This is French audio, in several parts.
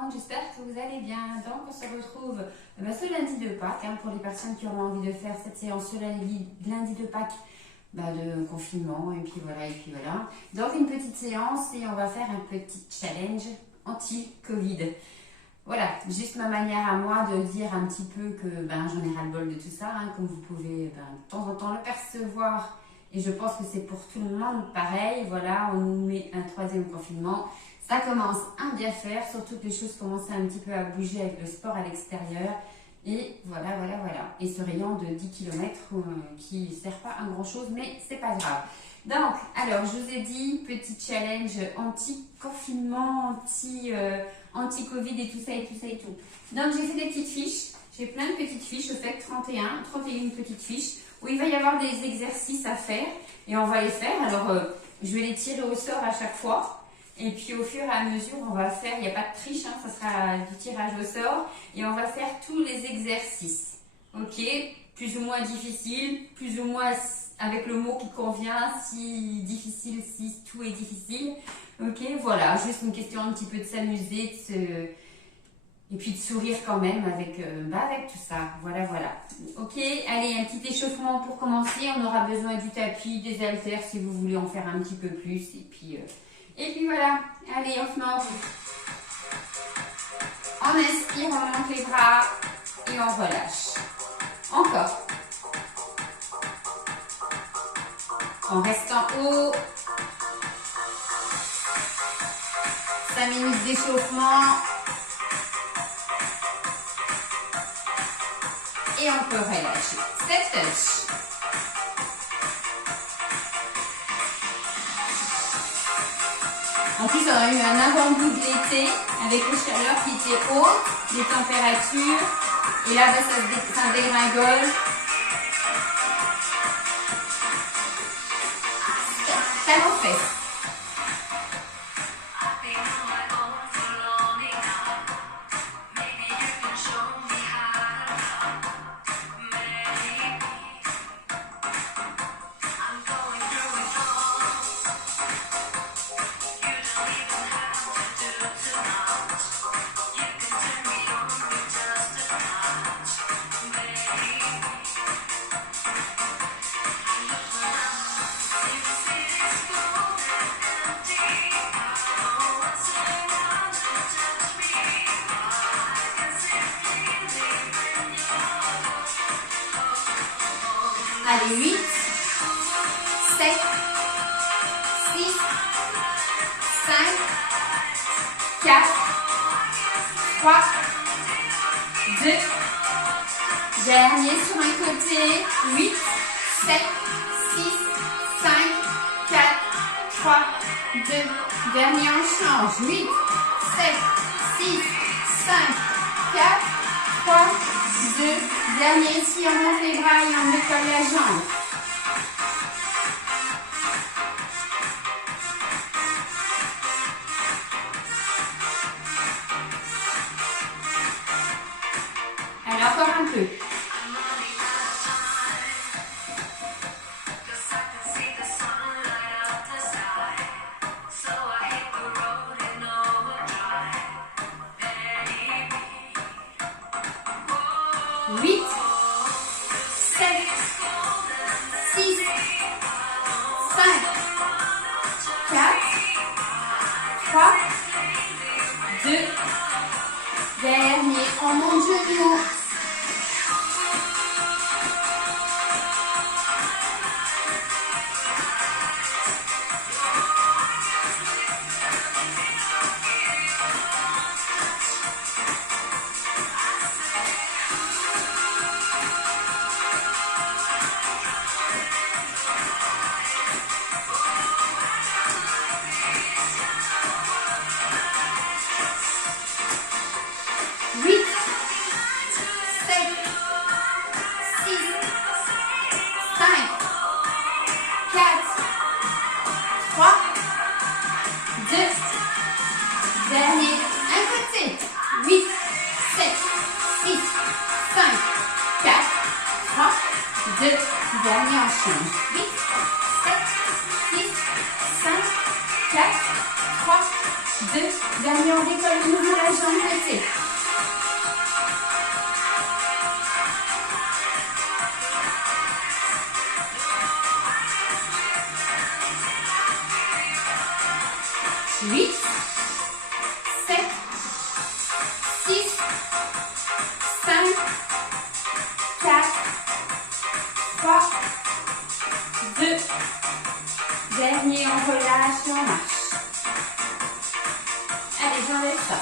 monde, j'espère que vous allez bien. Donc on se retrouve ce lundi de Pâques, pour les personnes qui auront envie de faire cette séance ce lundi de Pâques de confinement, et puis voilà. Donc une petite séance et on va faire un petit challenge anti-Covid. Voilà, juste ma manière à moi de dire un petit peu que j'en ai ras-le-bol de tout ça, comme vous pouvez de temps en temps le percevoir. Et je pense que c'est pour tout le monde pareil. Voilà, on nous met un troisième confinement. Ça commence à bien faire, surtout que les choses commencent un petit peu à bouger avec le sport à l'extérieur. Et voilà. Et ce rayon de 10 km qui ne sert pas à grand chose, mais c'est pas grave. Donc, alors, je vous ai dit, petit challenge anti-confinement, anti-Covid et tout ça. Donc, j'ai fait des petites fiches. J'ai plein de petites fiches. Je fais 31 petites fiches où il va y avoir des exercices à faire. Et on va les faire. Alors, je vais les tirer au sort à chaque fois. Et puis au fur et à mesure, on va faire, il n'y a pas de triche, ça sera du tirage au sort. Et on va faire tous les exercices. Ok, plus ou moins difficile, plus ou moins avec le mot qui convient, si difficile, si tout est difficile. Ok, voilà, juste une question un petit peu de s'amuser, et puis de sourire quand même avec tout ça. Voilà. Ok, allez, un petit échauffement pour commencer. On aura besoin du tapis, des haltères si vous voulez en faire un petit peu plus. Et puis voilà, allez, on se lance. On inspire, on monte les bras et on relâche. Encore. On reste en haut. 5 minutes d'échauffement. Et on peut relâcher. 7 touches. En plus, on a eu un avant-goût de l'été avec les chaleurs qui étaient hautes, les températures. Et là, ça dégringole. Talons aux fesses. Allez, 8, 7, 6, 5, 4, 3, 2, dernier sur un côté, 8, 7, 6, 5, 4, 3, 2, dernier on change, 8, 7, 6, 5, 4, 3, 2, dernier ici, on monte les bras et on décolle la jambe. Allez, encore un peu. Huit, 7, 6, 5, 4, 3, 2, dernier, on monte genoux. Dernier, un côté. 8, 7, 6, 5, 4, 3, 2, dernier en change. 8, 7, 6, 5, 4, 3, 2, 2. Dernier, on décolle de nouveau la jambe côté. 8, 7, 6, 5, 4, 3, 2. Dernier, on relâche et on marche. Allez, j'enlève ça.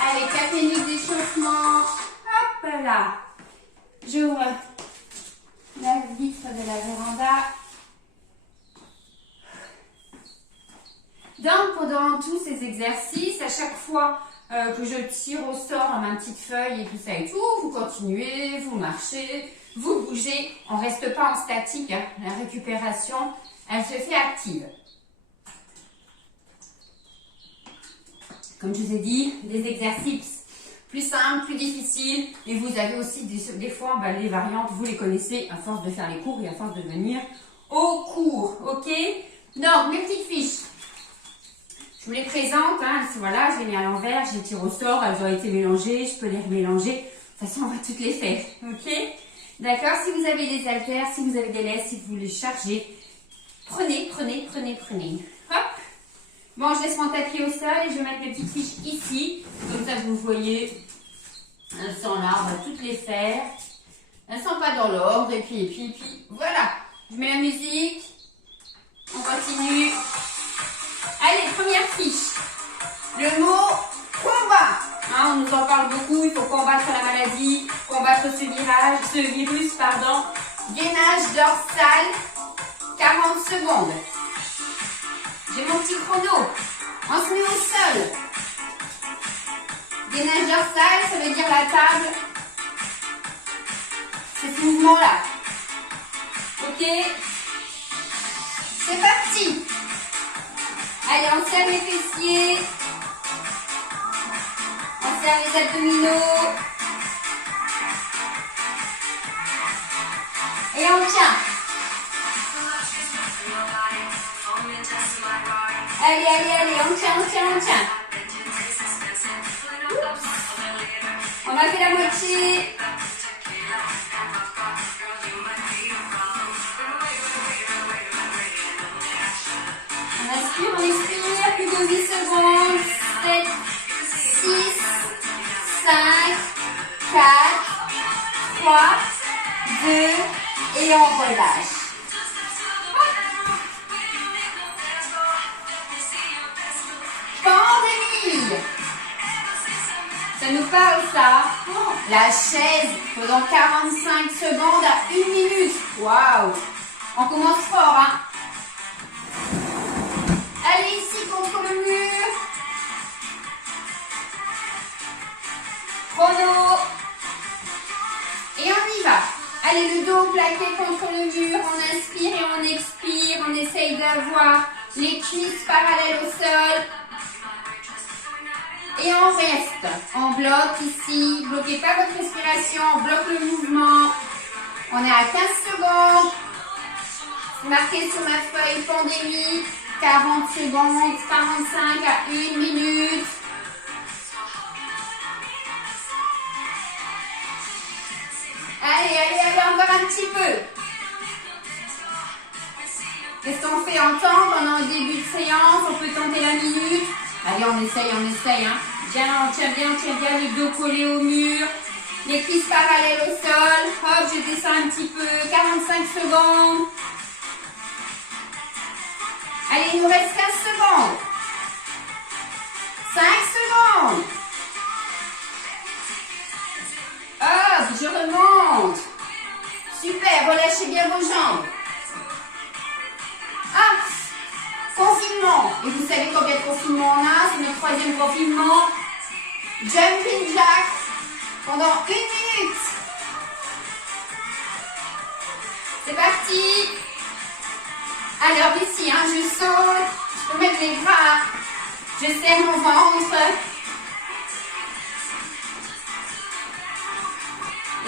Allez, 4 minutes d'échauffement. Hop là. J'ouvre la vitre de la véranda. Donc, pendant tous ces exercices, à chaque fois que je tire au sort ma petite feuille et tout ça et tout, vous continuez, vous marchez, vous bougez. On ne reste pas en statique. Hein. La récupération, elle se fait active. Comme je vous ai dit, des exercices plus simples, plus difficiles. Et vous avez aussi des fois les variantes, vous les connaissez à force de faire les cours et à force de venir au cours. Ok? Donc, mes petites fiches. Je vous les présente, hein, voilà, je les mets à l'envers, je les tire au sort, elles ont été mélangées, je peux les remélanger. De toute façon, on va toutes les faire, ok? D'accord? Si vous avez des haltères, si vous avez des laisses, si vous les chargez, prenez. Hop! Bon, je laisse mon tapis au sol et je vais mettre mes petites fiches ici. Comme ça, vous voyez, elles sont là, on va toutes les faire. Elles ne sont pas dans l'ordre, et puis, voilà. Je mets la musique, on continue. Allez, première fiche. Le mot combat. Hein, on nous en parle beaucoup. Il faut combattre la maladie, combattre ce virus. Gainage dorsal, 40 secondes. J'ai mon petit chrono. On se met au sol. Gainage dorsal, ça veut dire la table. C'est ce mouvement-là. Ok? C'est parti. Allez, on serre les fessiers. On serre les abdominaux. Et on tient. Allez, on tient. Oups. On a fait la moitié. On expire, plus de 8 secondes. 7, 6, 5, 4, 3, 2 et on relâche. Pandémie. Ça nous parle ça. La chaise pendant 45 secondes à 1 minute. Waouh. On commence fort, hein. Allez ici contre le mur. Chrono. Et on y va. Allez, le dos plaqué contre le mur. On inspire et on expire. On essaye d'avoir les cuisses parallèles au sol. Et on reste. On bloque ici. Bloquez pas votre respiration. On bloque le mouvement. On est à 15 secondes. C'est marqué sur ma feuille pandémie. 40 secondes, 45 à 1 minute. Allez, encore un petit peu. Qu'est-ce qu'on fait en temps pendant le début de séance? On peut tenter la minute. Allez, on essaye. Hein. Bien, on tient bien, le dos collé au mur. Les cuisses parallèles au sol. Hop, je descends un petit peu. 45 secondes. Allez, il nous reste 15 secondes. 5 secondes. Hop, je remonte. Super, relâchez bien vos jambes. Ah, confinement. Et vous savez combien de confinements on a? C'est notre 3e confinement. Jumping jack pendant 1 minute. C'est parti. Alors ici, hein, je saute, je peux mettre les bras, je serre mon ventre.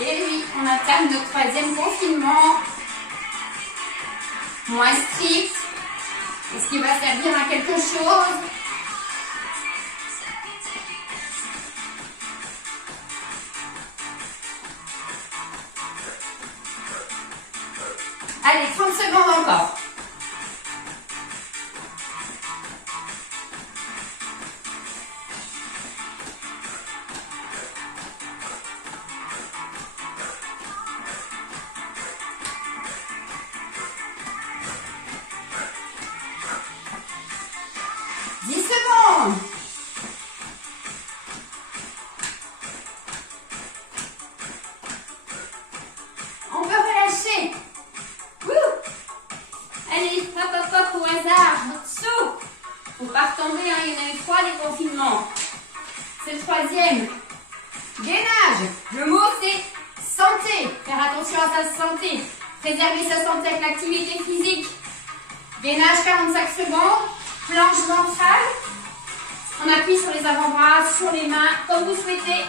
Et oui, on attaque notre troisième confinement. Moins strict. Est-ce qu'il va servir à quelque chose? Allez, 30 secondes encore. C'est le troisième. Gainage. Le mot c'est santé. Faire attention à sa santé. Préserver sa santé avec l'activité physique. Gainage 45 secondes. Planche ventrale. On appuie sur les avant-bras, sur les mains, comme vous souhaitez.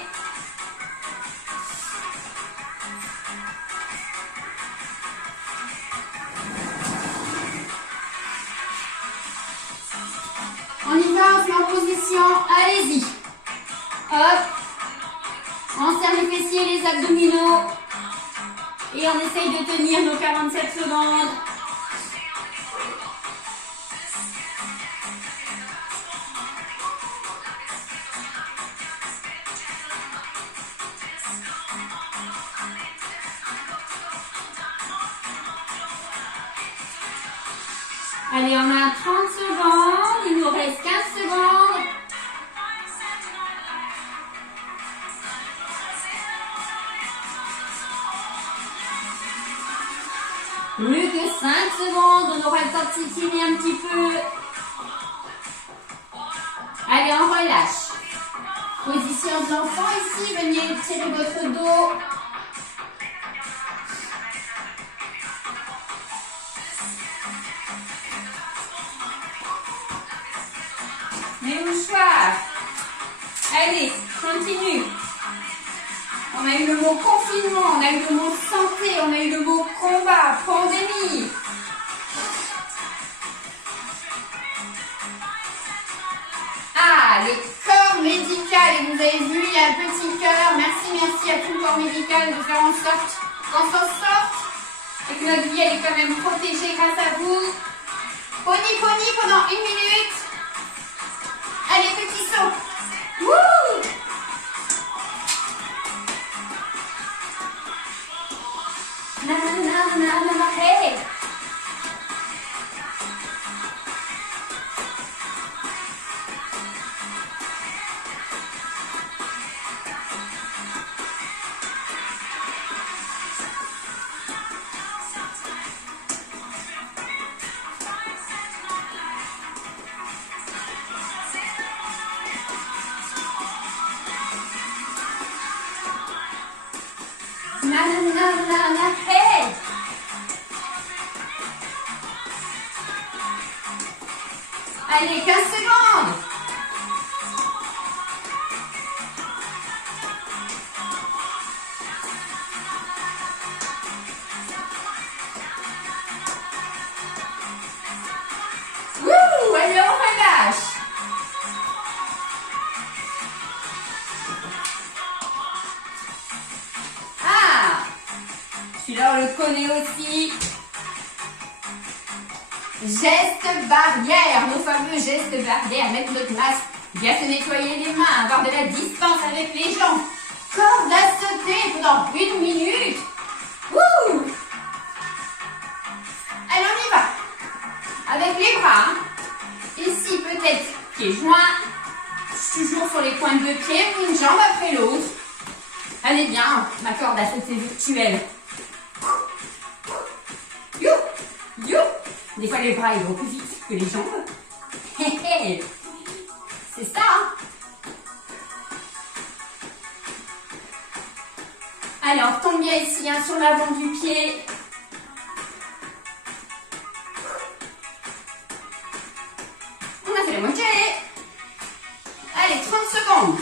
On y va, on se met en position. Allez-y. Hop. On serre les fessiers, les abdominaux. Et on essaye de tenir nos 47 secondes. Allez, on a 30 secondes. Il nous reste 15 secondes. Plus que 5 secondes. On aura le temps de s'étirer un petit peu. Allez, on relâche. Position de l'enfant ici. Venez étirer votre dos. Les mouchoirs. Allez, continue. On a eu le mot confinement, on a eu le mot santé, on a eu le mot combat, pandémie. Ah, les corps médicaux. Et vous avez vu, il y a un petit cœur. Merci à tout le corps médical de faire en sorte qu'on s'en sorte. Et que notre vie, elle est quand même protégée grâce à vous. Pony pendant 1 minute. Allez, petit saut. Wouh! Hey! Hey! Allez, 15 secondes. Wouh! Allez, on relâche. Ah! Celui-là, on le connaît aussi. Gestes barrières, nos fameux gestes barrières, mettre notre masque, bien se nettoyer les mains, avoir de la distance avec les gens, corde à sauter pendant 1 minute. Wouh! Allez, on y va. Avec les bras, hein. Ici peut-être pieds joints, toujours sur les pointes de pied, une jambe après l'autre. Allez bien, ma corde à sauter virtuelle. You! You! Des fois, les bras, ils vont plus vite que les jambes. C'est ça, hein? Alors, tombe bien ici, hein, sur l'avant du pied. On a fait la moitié. Allez, 30 secondes.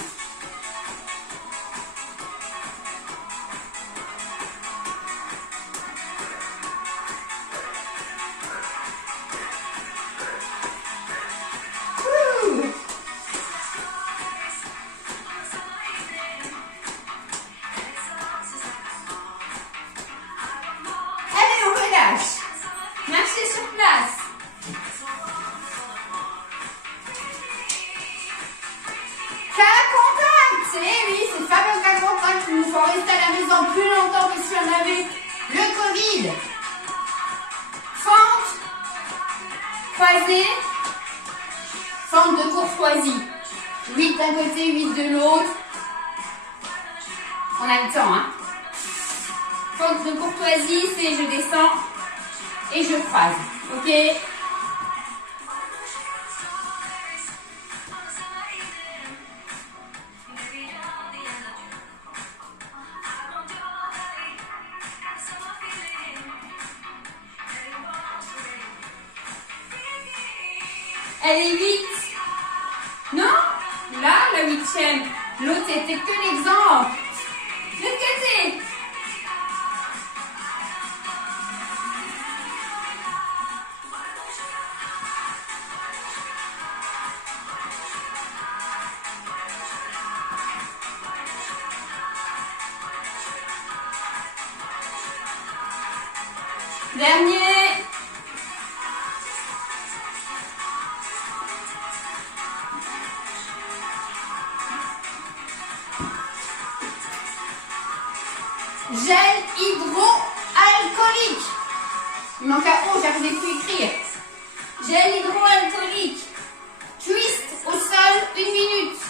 la maison plus longtemps que si on avait le Covid. Fente, croisée, fente de courtoisie. 8 d'un côté, 8 de l'autre. On a le temps, hein. Fente de courtoisie, c'est je descends et je croise. Ok? Elle est 8. Non? Là, la 8e. L'autre, c'était que l'exemple. De l'autre côté. Dernier. Gel hydroalcoolique. Il manque un O, j'arrivais plus à écrire. Gel hydroalcoolique. Twist au sol, 1 minute.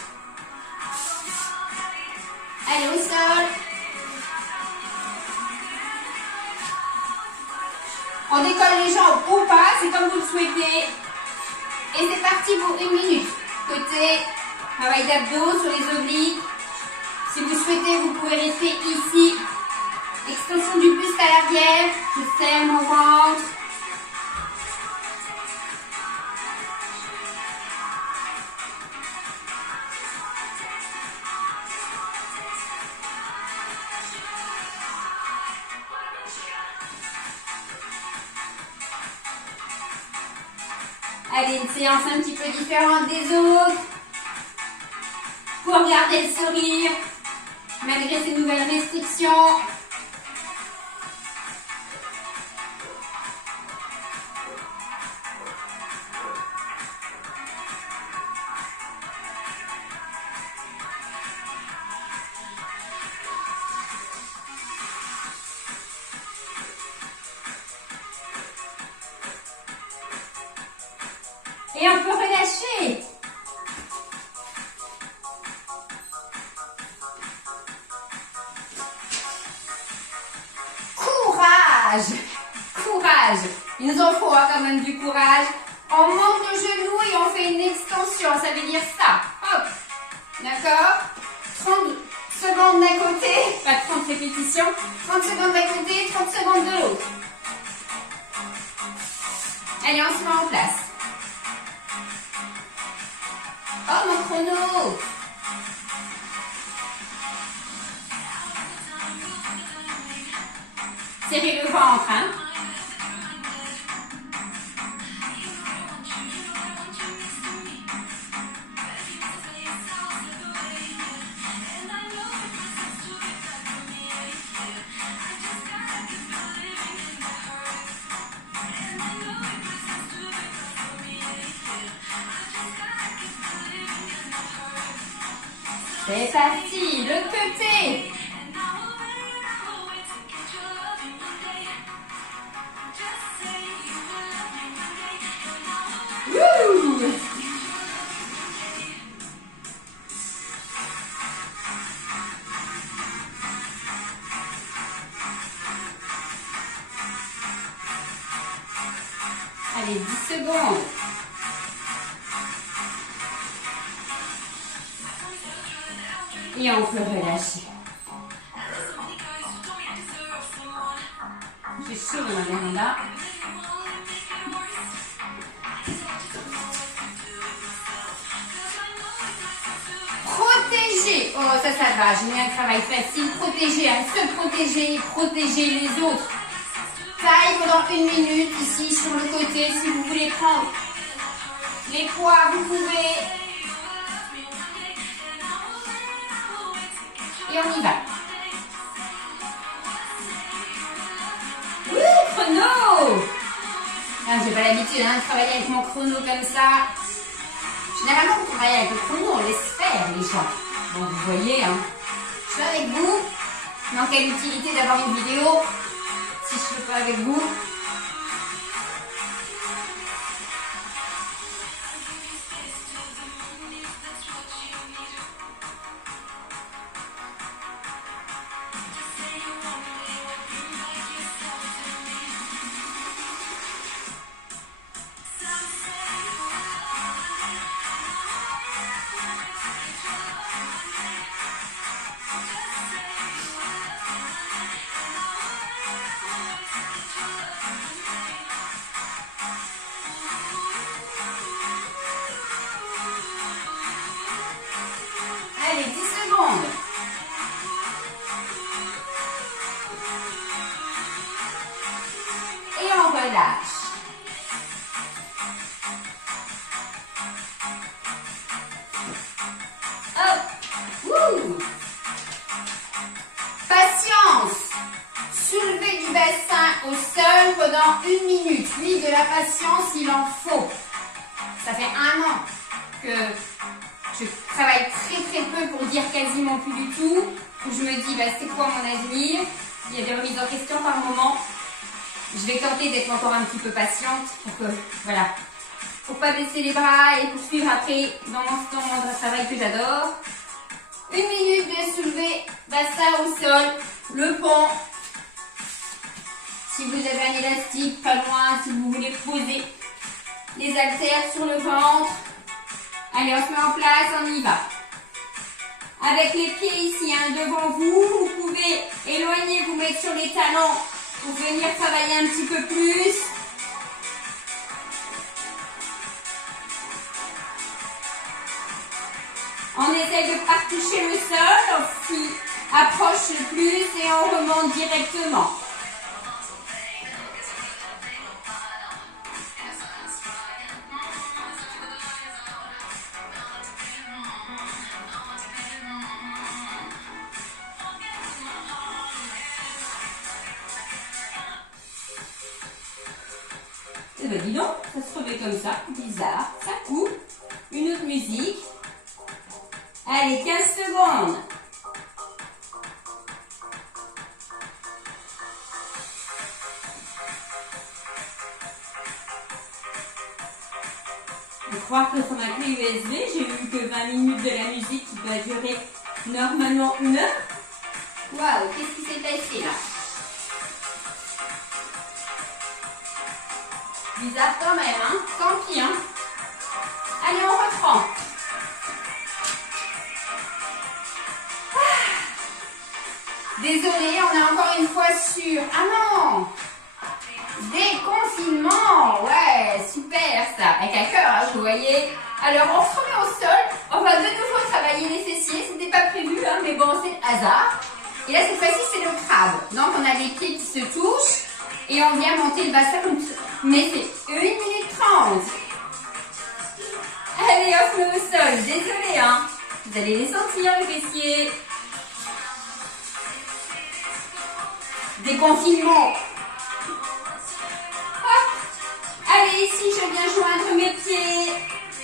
Allez, au sol. On décolle les jambes ou pas, c'est comme vous le souhaitez. Et c'est parti pour 1 minute. Côté travail d'abdos sur les obliques. Si vous souhaitez, vous pouvez rester ici. Extension du buste à l'arrière. Je serre mon ventre. Allez, une séance un petit peu différente des autres. Pour garder le sourire, malgré ces nouvelles restrictions. Et on peut relâcher. Courage. Courage. Il nous en faut quand même du courage. On monte le genou et on fait une extension. Ça veut dire ça. Hop. D'accord? 30 secondes d'un côté. Pas 30 répétitions. 30 secondes d'un côté, 30 secondes de l'autre. Allez, on se met en place. Oh, mon chrono! Serrez le ventre, hein? C'est parti, l'autre côté. Wouh! Allez, 10 secondes. Et on peut relâcher. J'ai chaud dans ma véranda. Protéger. Oh, ça va. J'ai mis un travail facile. Protéger, à se protéger, protéger les autres. Taille pendant 1 minute ici sur le côté. Si vous voulez prendre les poids, vous pouvez. Et on y va. Oui, chrono. J'ai pas l'habitude de travailler avec mon chrono comme ça. Généralement, quand on travaille avec le chrono, on laisse faire les gens. Bon, vous voyez, hein. Je suis avec vous. Donc quelle utilité d'avoir une vidéo si je ne fais pas avec vous? Allez, 10 secondes. Et on relâche. Hop. Wouh. Patience. Soulever du bassin au sol pendant 1 minute. Oui, de la patience, il en faut. Ça fait 1 an que je travaille très peu pour dire quasiment plus du tout. Je me dis, bah, c'est quoi mon avenir? Il y a des remises en question par moment. Je vais tenter d'être encore un petit peu patiente pour que, voilà, pour pas baisser les bras et poursuivre après dans mon travail que j'adore. 1 minute de soulever bassin au sol, le pont. Si vous avez un élastique, pas loin, si vous voulez poser les haltères sur le ventre. Allez, on se met en place, on y va. Avec les pieds ici, hein, devant vous, vous pouvez éloigner, vous mettre sur les talons pour venir travailler un petit peu plus. On essaie de ne pas toucher le sol, on s'y approche le plus et on remonte directement. Eh ben dis donc, ça se remet comme ça, bizarre, ça coupe, une autre musique. Allez, 15 secondes. Je crois que sur ma clé USB, j'ai eu que 20 minutes de la musique qui doit durer normalement 1 heure. Waouh, qu'est-ce qui s'est passé là? Bizarre quand même, hein? Tant pis, hein? Allez, on reprend. Désolée, on est encore une fois sur... Ah non! Déconfinement! Ouais, super ça! Avec un cœur, hein, vous voyez. Alors, on se remet au sol. On va de nouveau travailler les fessiers. C'était pas prévu, hein, mais bon, c'est le hasard. Et là, cette fois-ci, c'est le crabe. Donc, on a les pieds qui se touchent. Et on vient monter le bassin comme ça. Mais c'est 1 minute 30. Allez, on se met au sol. Désolée, hein. Vous allez les sentir, les fessiers. Déconfinement. Hop. Allez, ici, je viens joindre mes pieds.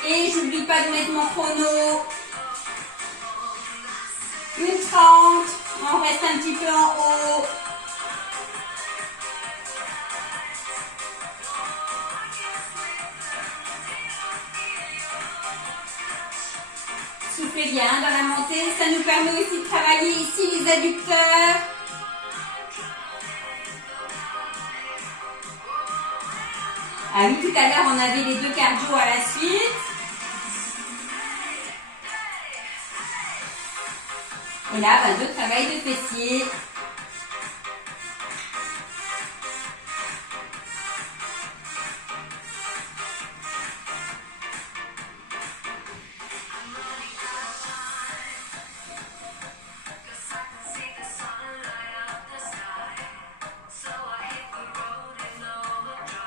Et j'oublie pas de mettre mon chrono. 1:30. On reste un petit peu en haut. Soufflez bien dans la montée. Ça nous permet aussi de travailler ici les adducteurs. Ah oui, tout à l'heure, on avait les 2 cardio à la suite. Et là, 2 travail de fessiers.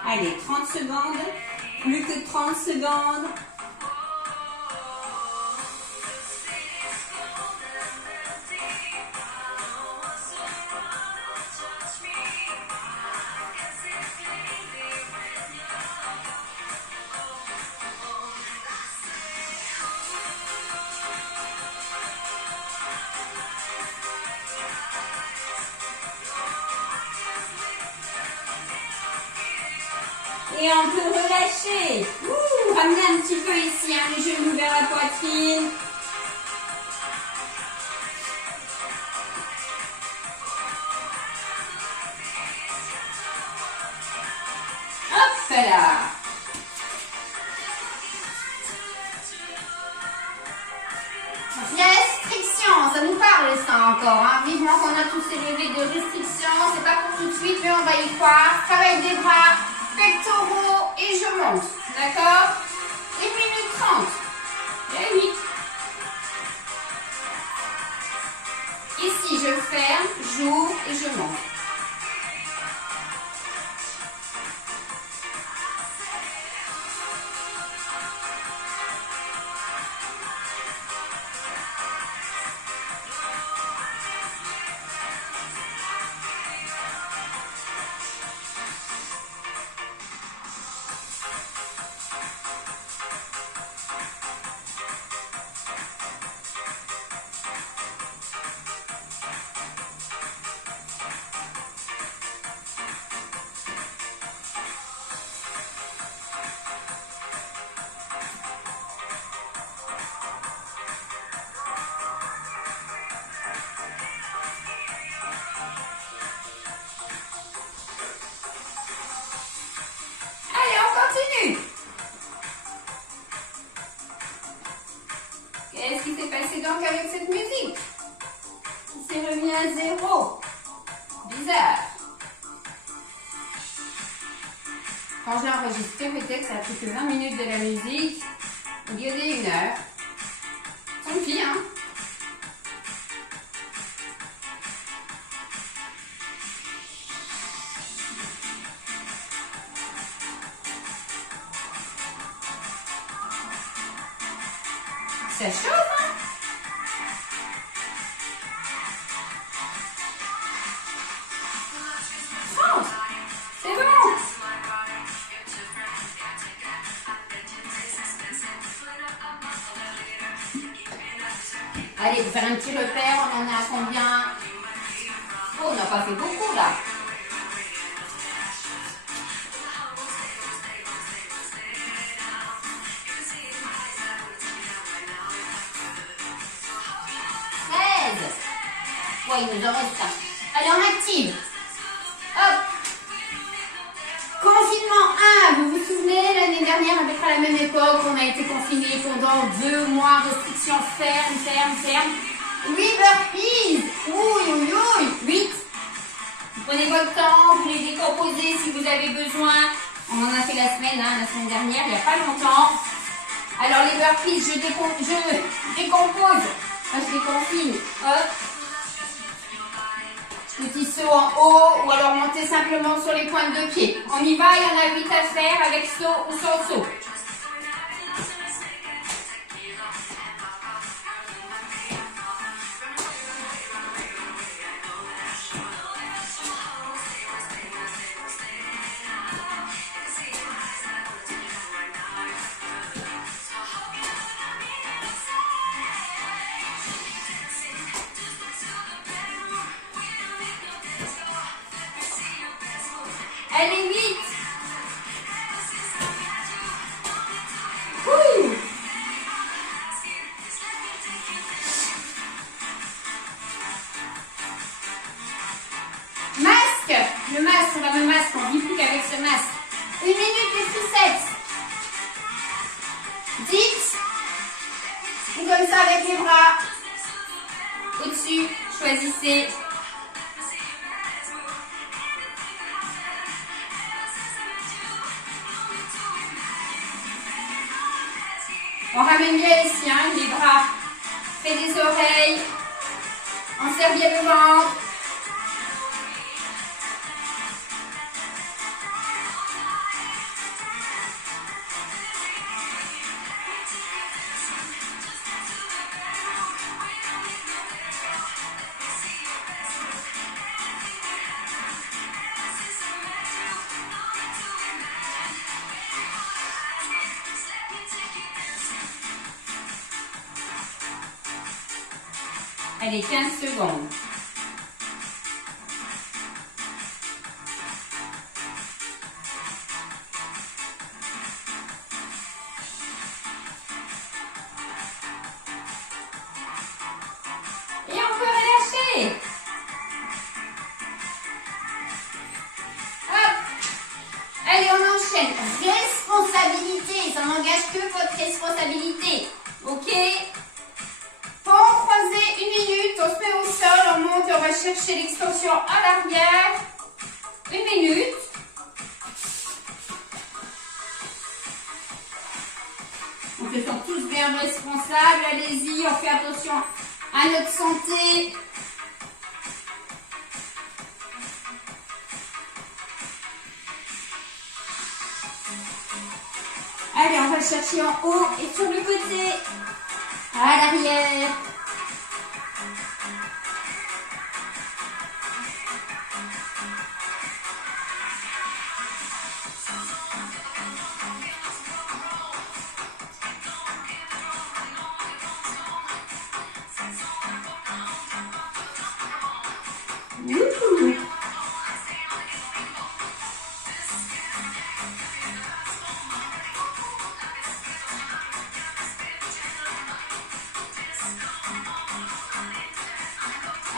Allez, 30 secondes. Plus que 30 secondes. Et on peut relâcher. Ouh, ramenez un petit peu ici, hein, les genoux vers la poitrine. Hop là. Restriction, ça nous parle ça encore. Hein. Vivement qu'on a tous ces levées de restriction. C'est pas pour tout de suite, mais on va y croire. Travail des bras, pectoraux et je monte. D'accord? 1 minute 30. Et oui. Ici, je ferme, j'ouvre et je monte. Qu'est-ce qui s'est passé donc avec cette musique? Il s'est remis à 0. Bizarre. Quand je l'ai enregistré, peut-être ça a pris que 20 minutes de la musique au lieu de 1 heure. Tant pis, hein? Ça chauffe, hein? Oh, c'est bon! Allez, pour faire un petit repère, on en est à combien? Oh, on n'a pas fait beaucoup là. Ouais, il nous en reste un. Allez, on active. Hop. Confinement 1. Vous vous souvenez, l'année dernière, à peu près à la même époque, on a été confinés pendant 2 mois. Restrictions ferme. 8 burpees. Oui. 8. Vous prenez votre temps, vous les décomposez si vous avez besoin. On en a fait la semaine dernière, il n'y a pas longtemps. Alors, les burpees, je décompose. Je déconfine. Hop. Petit saut en haut ou alors montez simplement sur les pointes de pied. On y va, il y en a 8 à faire avec saut ou sans saut. Allez, vite! Ouh. Masque! Le masque, le fameux masque, on vit plus qu'avec ce masque. 1 minute de triceps. 10. Et comme ça avec les bras au-dessus, choisissez. On ramène bien ici, hein, les bras près des oreilles. On serre bien le ventre. Allez, 15 secondes. prochaine, responsabilité. Ça n'engage que votre responsabilité. Ok? Pont croisé, 1 minute. On se met au sol, on monte et on va chercher l'extension à l'arrière. 1 minute. On se sent tous bien responsables. Allez-y, on fait attention à notre santé. Allez, on va le chercher en haut et sur le côté. À l'arrière.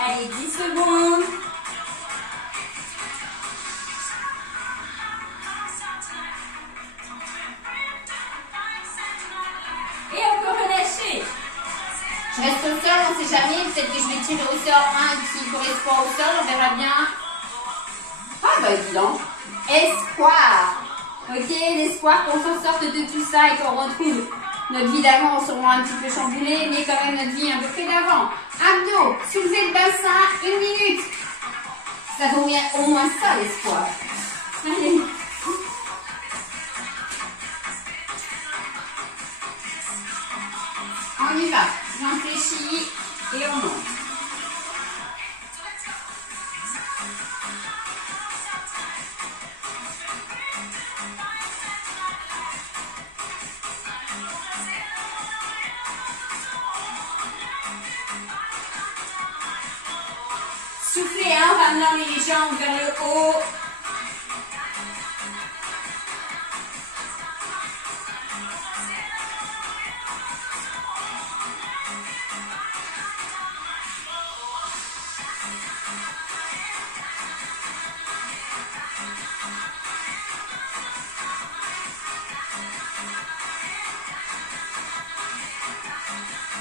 Allez, 10 secondes. Et on peut relâcher. Je reste au sol, on ne sait jamais. Peut-être que je vais tirer au sort un qui correspond au sol. On verra bien. Ah bah évident. Espoir. Ok, l'espoir qu'on s'en sorte de tout ça et qu'on retrouve notre vie d'avant. On sera un petit peu chamboulé, mais quand même notre vie un peu près d'avant. Abdos, soulevez le bassin, 1 minute. Ça vaut au moins ça l'espoir. Allez. On y va. J'infléchis et on monte. Soufflez, hein, ramenant les jambes vers le haut.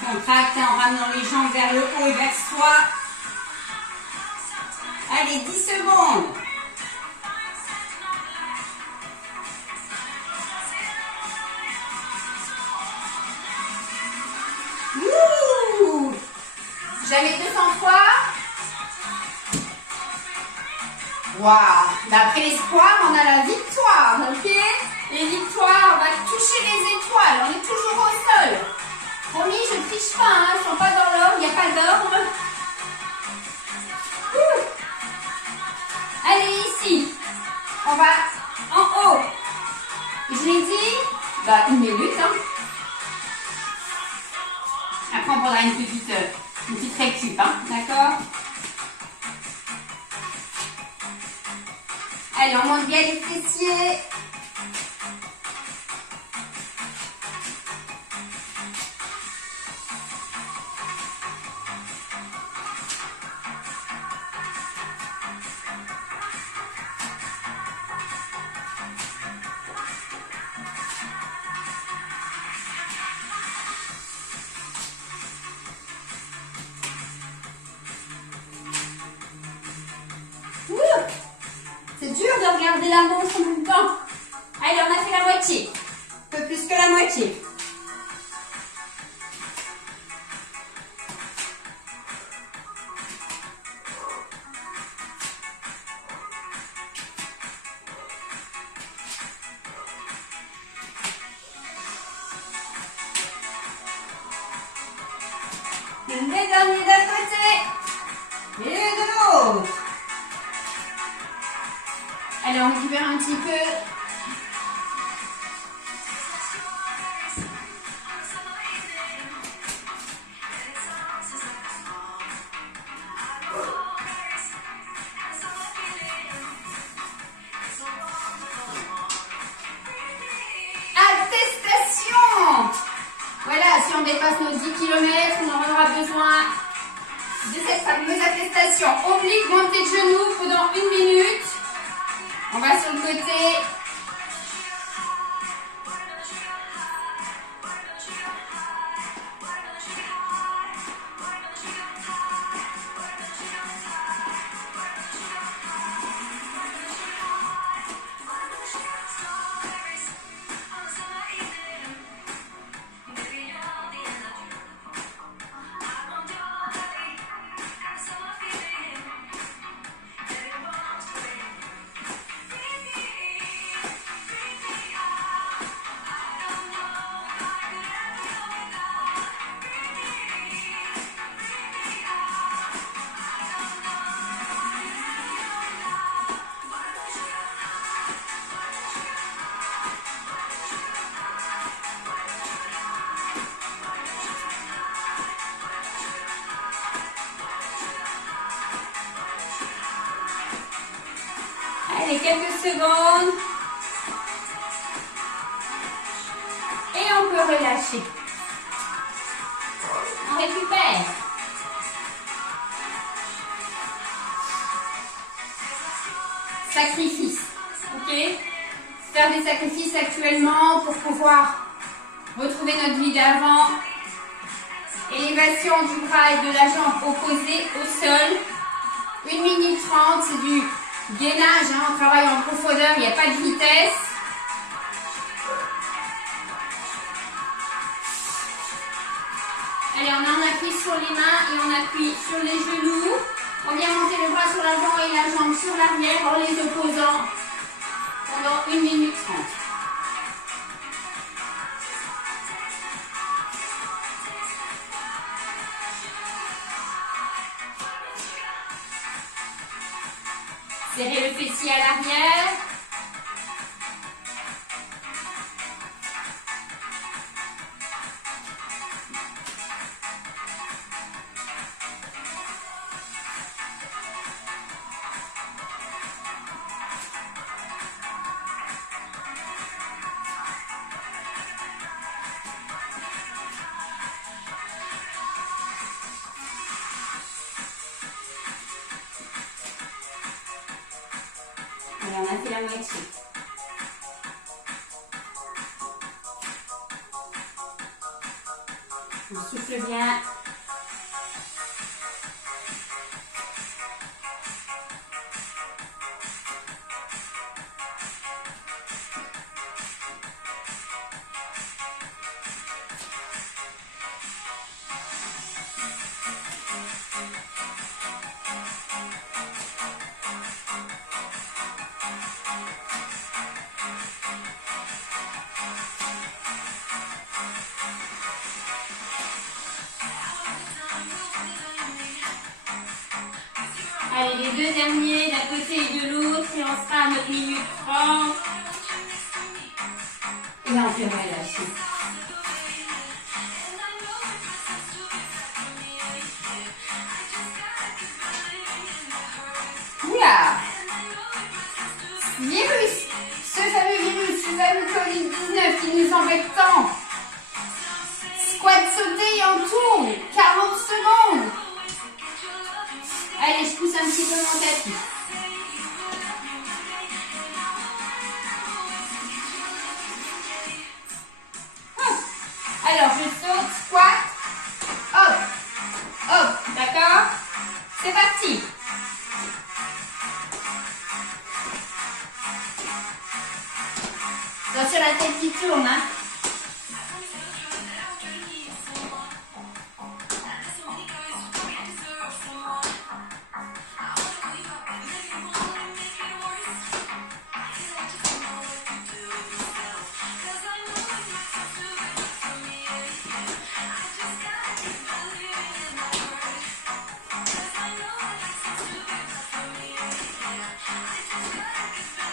Contracte en ramenant les jambes vers le haut et vers soi. Allez, 10 secondes. Ouh. Jamais 200 fois. Waouh. D'après l'espoir, on a la victoire. Ok? Les victoires, on va toucher les étoiles. On est toujours au sol. Promis, je ne triche pas. Hein. Ils ne sont pas dans l'ordre. Il n'y a pas d'ordre. Allez, ici, on va en haut. Je l'ai dit, bah 1 minute. Hein. Après, on prendra une petite récup, hein, d'accord? Allez, on monte bien les fessiers. C'est dur de regarder la montre en même temps. Allez, on a fait la moitié. Un peu plus que la moitié. Les derniers d'un côté et de l'autre. Allez, on récupère un petit peu. Attestation. Voilà, si on dépasse nos 10 km, on aura besoin de cette fameuse attestation. Oblique, montée de genoux pendant 1 minute. On va sur le côté. Allez, quelques secondes. Et on peut relâcher. On récupère. Sacrifice. Ok? Faire des sacrifices actuellement pour pouvoir retrouver notre vie d'avant. Élévation du bras et de la jambe opposée au sol. 1 minute 30, c'est du gainage, hein, on travaille en profondeur, il n'y a pas de vitesse. Allez, on en appuie sur les mains et on appuie sur les genoux. On vient monter le bras sur l'avant et la jambe sur l'arrière en les opposant pendant 1 minute 30. Serrez le fessier à l'arrière. Allez, on a fait la moitié. On souffle bien. Allez, les deux derniers d'un côté et de l'autre, et on sera à notre minute 30. Et on peut relâcher. Oula! Virus! Ce fameux virus, ce fameux Covid-19 qui nous embête tant. Squat sauté et on tourne. 40 secondes. Allez, je pousse un petit peu mon tapis. Alors, je saute, squat, hop, hop, d'accord? C'est parti. Attention la tête qui tourne, hein.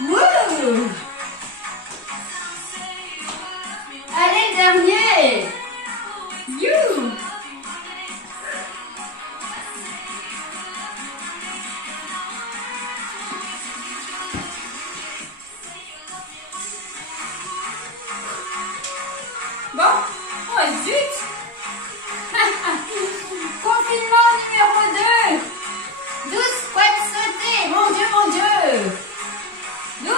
Wouh! Allez, le dernier! You! Bon, oh zut! Confinement numéro 2! 12 squats sautés! Mon Dieu, mon Dieu! 12.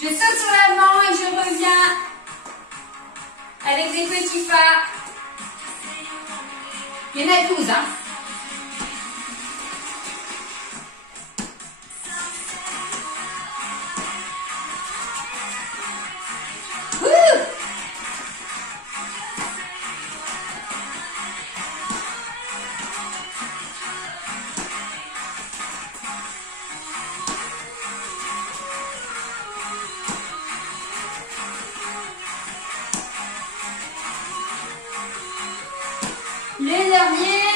Je saute sur l'avant et je reviens avec des petits pas. Il y en a 12, hein. Wouh! Le dernier.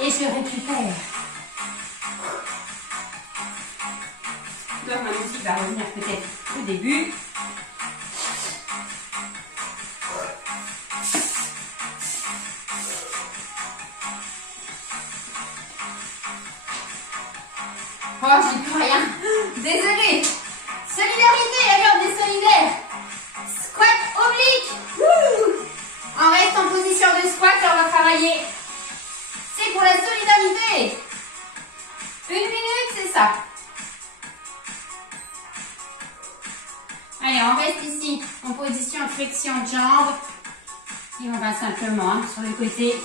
Et je récupère. Donc ma musique va revenir peut-être au début. Oh, j'y peux rien. Désolée. Solidarité, allez, on est solidaires. Squat oblique. Wouh. On reste en position de squat et on va travailler. C'est pour la solidarité. 1 minute, c'est ça. Allez, on reste ici en position flexion de jambes. Et on va simplement sur le côté.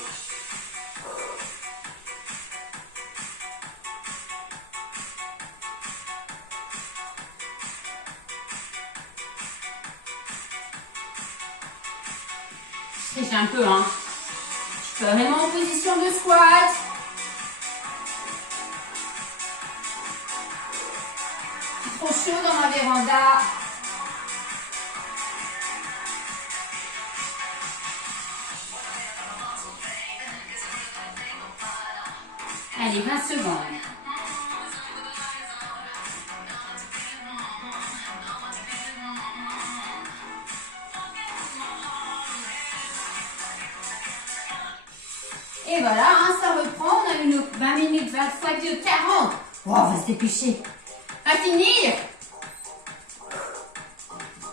Je triche un peu, hein. Je suis vraiment en position de squat. C'est trop chaud dans ma véranda. Allez, 20 secondes. Et voilà, hein, ça reprend. On a une 20 minutes, 20 fois 2, 40. Oh, on va se dépêcher. À finir.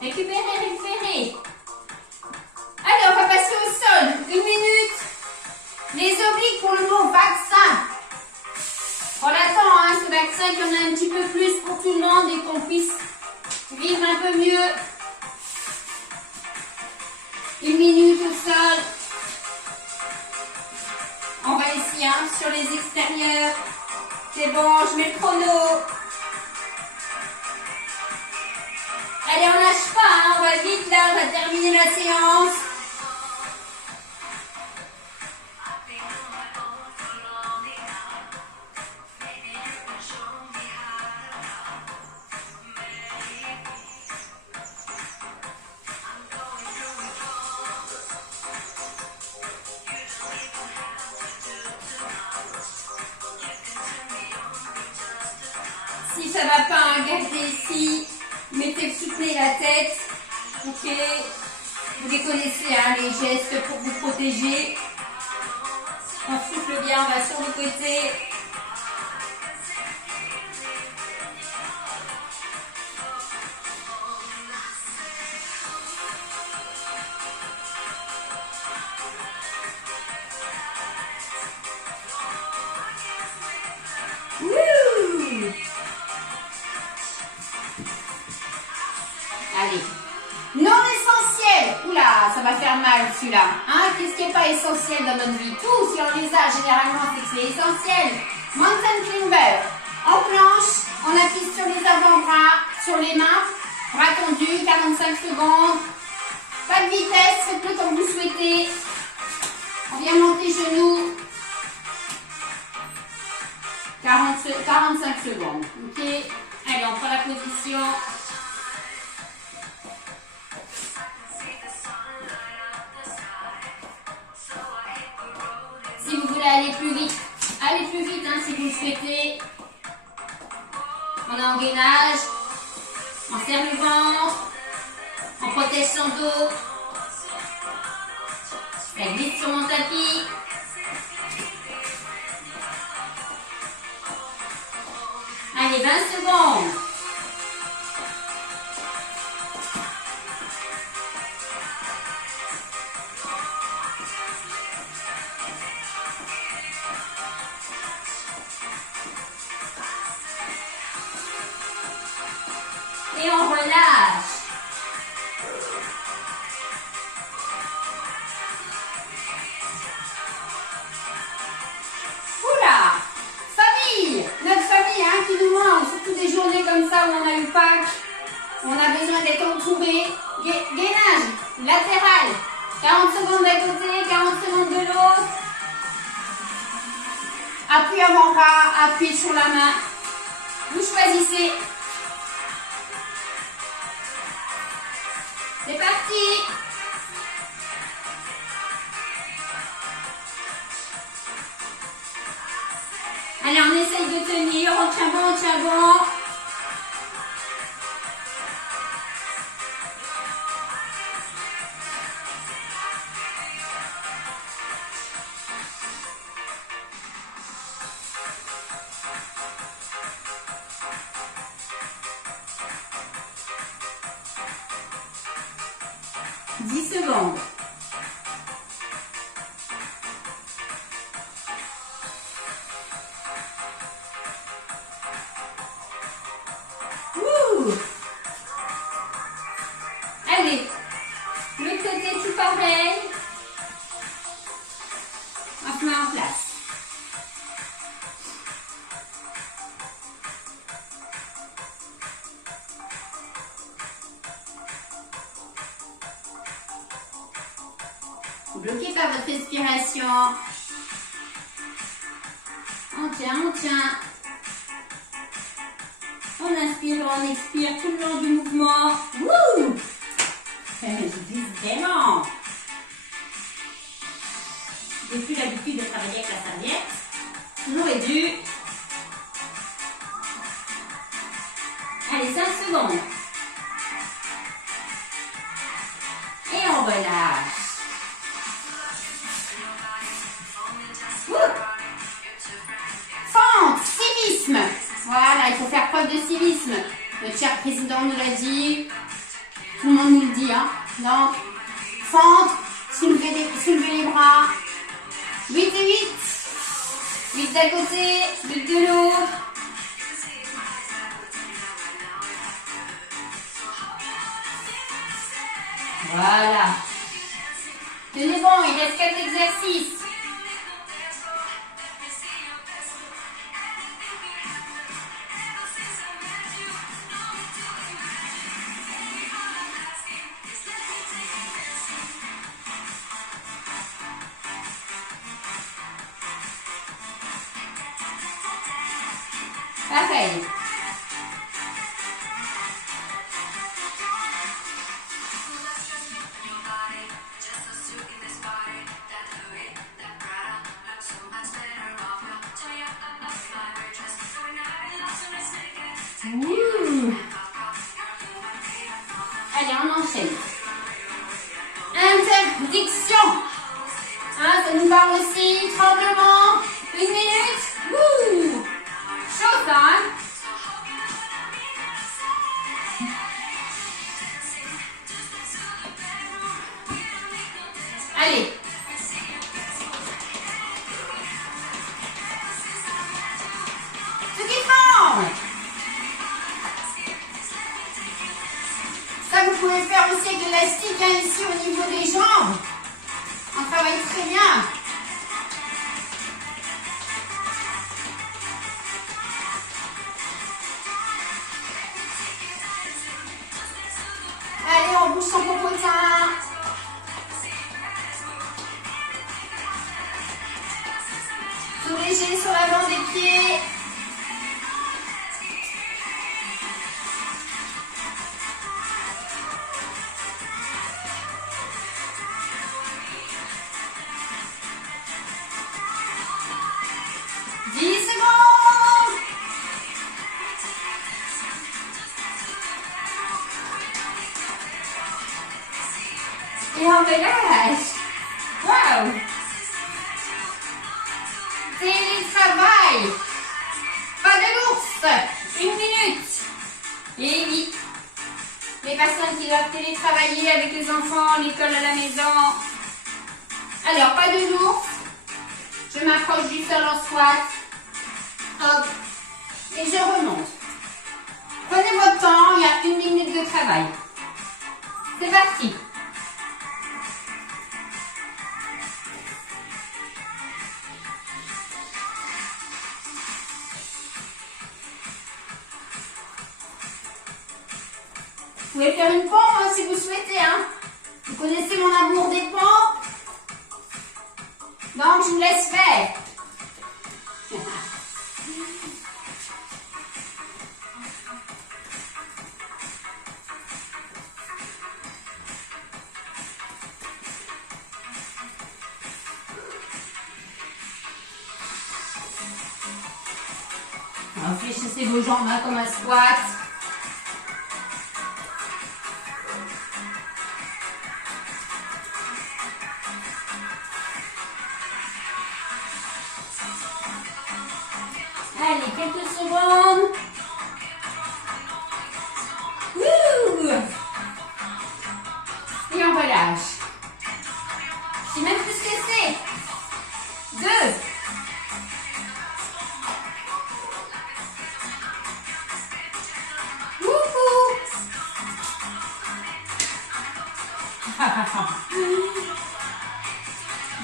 Récupérer, récupérer. Allez, on va passer au sol. 1 minute. Les obliques pour le mot vaccin. On attend, hein, ce vaccin, qu'il y en a un petit peu plus pour tout le monde et qu'on puisse vivre un peu mieux. 1 minute au sol. On va ici, hein, sur les extérieurs. C'est bon, je mets le chrono. Allez, on lâche pas, hein, on va vite là, on va terminer la séance. Si ça va pas, hein, gardez ici, soutenez la tête, ok, vous les connaissez, hein, les gestes pour vous protéger. On souffle bien, on va sur le côté. Allez. Non essentiel. Oula, ça va faire mal celui-là. Hein? Qu'est-ce qui n'est pas essentiel dans notre vie? Tout, si on les a, généralement, c'est que c'est essentiel. Mountain climber. En planche, on appuie sur les avant-bras, sur les mains. Bras tendus, 45 secondes. Pas de vitesse, faites-le comme vous souhaitez. On vient monter genoux. 45 secondes. Ok. Allez, on prend la position. Si vous voulez aller plus vite, allez plus vite, hein, si vous le souhaitez. On est en gainage. On serre le ventre. On protège son dos. Ça glisse sur mon tapis. Allez, 20 secondes. Et on relâche. Oula! Famille! Notre famille, hein, qui nous manque, surtout des journées comme ça où on a eu Pâques, où on a besoin d'être entouré. Gainage, latéral. 40 secondes d'un côté, 40 secondes de l'autre. Appui avant-bras, appui sur la main. Vous choisissez. C'est parti! Allez, on essaye de tenir, on tient bon, on tient bon. 10 secondes. Ouh. Allez, l'autre côté tout pareil. On se met en place. Bloquez par votre respiration. On tient, on tient. On inspire, on expire tout le long du mouvement. Wouh! Je glisse vraiment. J'ai plus l'habitude de travailler avec la serviette. J'aurais dû. Allez, 5 secondes. Et on relâche. Fente, civisme. Voilà, il faut faire preuve de civisme. Le cher président nous l'a dit. Tout le monde nous le dit. Hein. Donc, fente, soulevez les bras. 8 et 8. 8 d'un côté, 8 de l'autre. Voilà. Tenez bon, il reste 4 exercices. Pareil. Allez, on enchaîne. Interdiction. Hein, ça nous parle aussi. Tremblement. 1 minute. Wouh. Chaud, ça, hein? Allez. Ce qui forme. Ça, vous pouvez faire aussi avec de l'élastique hein, ici au niveau des jambes. On travaille très bien. Allez, on bouge son popotin. Tout léger sur l'avant des pieds. Et on relâche. Waouh! Télétravail. Pas de l'ours. 1 minute. Et oui. Les personnes qui doivent télétravailler avec les enfants, l'école à la maison. Alors, pas de l'ours. Je m'accroche du sol en squat. Hop. Et je remonte. Prenez votre temps, il y a 1 minute de travail. C'est parti. Vous pouvez faire une pompe hein, si vous souhaitez. Hein. Vous connaissez mon amour des pompes. Donc, je vous laisse faire. Fléchissez vos jambes hein, comme un squat. Allez, quelques secondes. Wouh! Et on relâche.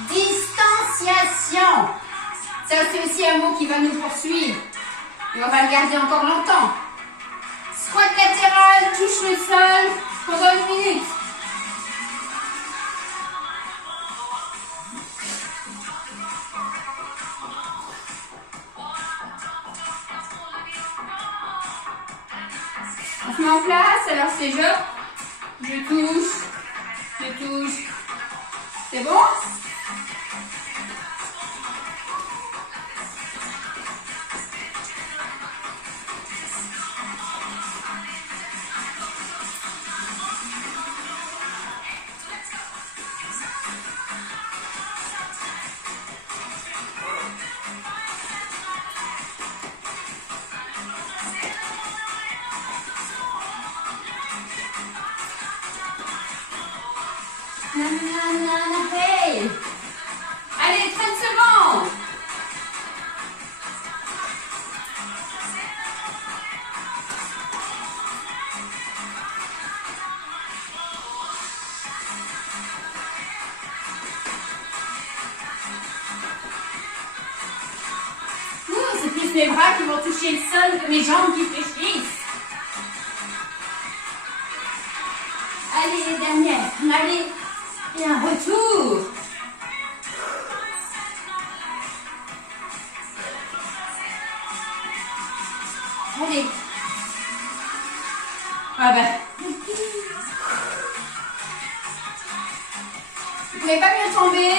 Distanciation. Ça, c'est aussi un mot qui va nous poursuivre. Et on va le garder encore longtemps. Squat latéral, touche le sol pendant 1 minute. On se met en place, alors c'est je touche. C'est bon? Hey. Allez, 30 secondes. C'est plus mes bras qui vont toucher le sol que mes jambes qui fléchissent. Allez, les dernières. Allez. Et un retour. Allez. Ah ben. Vous pouvez pas mieux tomber.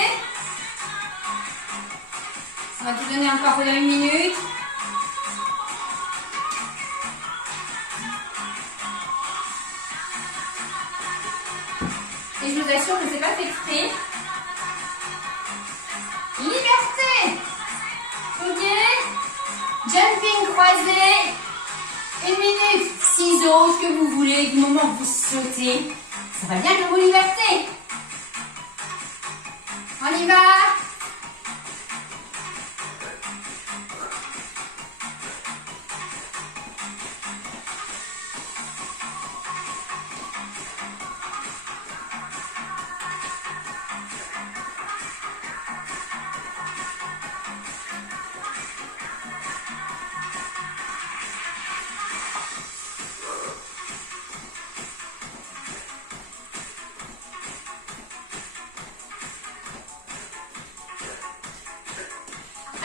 On va tout donner encore pendant 1 minute. Et je vous assure que c'est pas fait exprès. Liberté. Ok. Jumping croisé. 1 minute. Ciseaux, ce que vous voulez. Du moment que vous sautez, ça va bien que vos libertés. On y va.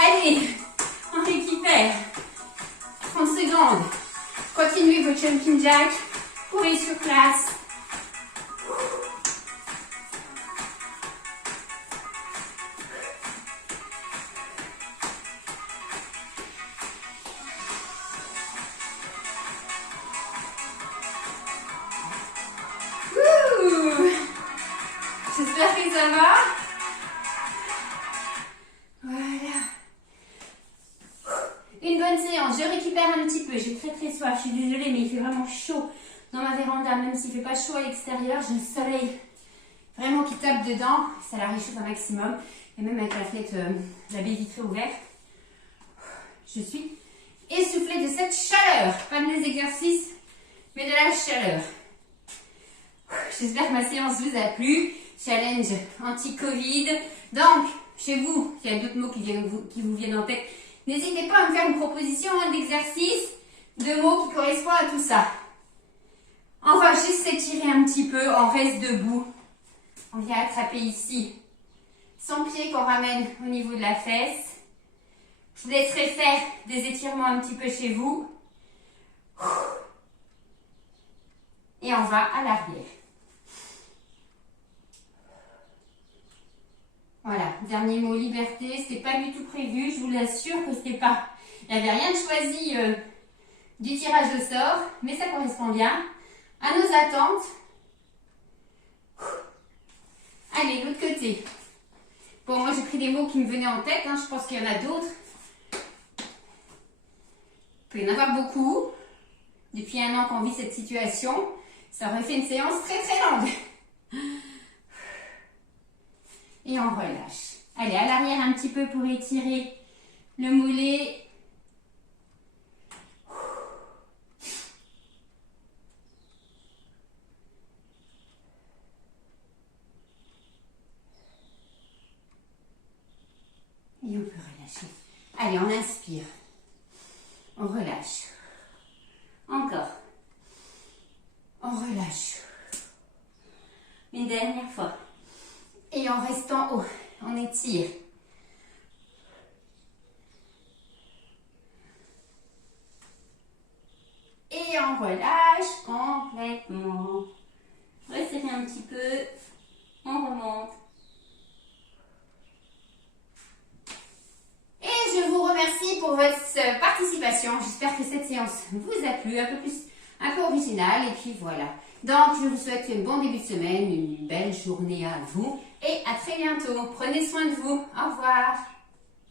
Allez, on récupère. 30 secondes. Continuez vos jumping jacks. Courez sur place. J'espère que ça va. Une bonne séance, je récupère un petit peu, j'ai très soif, je suis désolée mais il fait vraiment chaud dans ma véranda, même s'il ne fait pas chaud à l'extérieur, j'ai le soleil vraiment qui tape dedans, ça la réchauffe un maximum, et même avec la fenêtre, la baie vitrée ouverte, je suis essoufflée de cette chaleur, pas des exercices, mais de la chaleur. J'espère que ma séance vous a plu, challenge anti-Covid, donc chez vous, s'il y a d'autres mots qui vous viennent en tête, n'hésitez pas à me faire une proposition d'exercice, de mots qui correspondent à tout ça. On va juste s'étirer un petit peu, on reste debout. On vient attraper ici son pied qu'on ramène au niveau de la fesse. Je vous laisserai faire des étirements un petit peu chez vous. Et on va à l'arrière. Voilà, dernier mot, liberté. C'était pas du tout prévu, je vous l'assure que c'était pas... Il n'y avait rien de choisi du tirage au sort, mais ça correspond bien à nos attentes. Allez, l'autre côté. Bon, moi j'ai pris des mots qui me venaient en tête, hein, je pense qu'il y en a d'autres. Il peut y en avoir beaucoup. Depuis 1 an qu'on vit cette situation, ça aurait fait une séance très longue. Et on relâche. Allez, à l'arrière un petit peu pour étirer le mollet. relâche. Allez, on inspire. On relâche. Encore. On relâche. Une dernière fois. Et on reste en haut. On étire. Et on relâche complètement. Resserrez un petit peu. On remonte. Et je vous remercie pour votre participation. J'espère que cette séance vous a plu, un peu originale. Et puis voilà. Donc, je vous souhaite un bon début de semaine, une belle journée à vous. Et à très bientôt. Prenez soin de vous. Au revoir.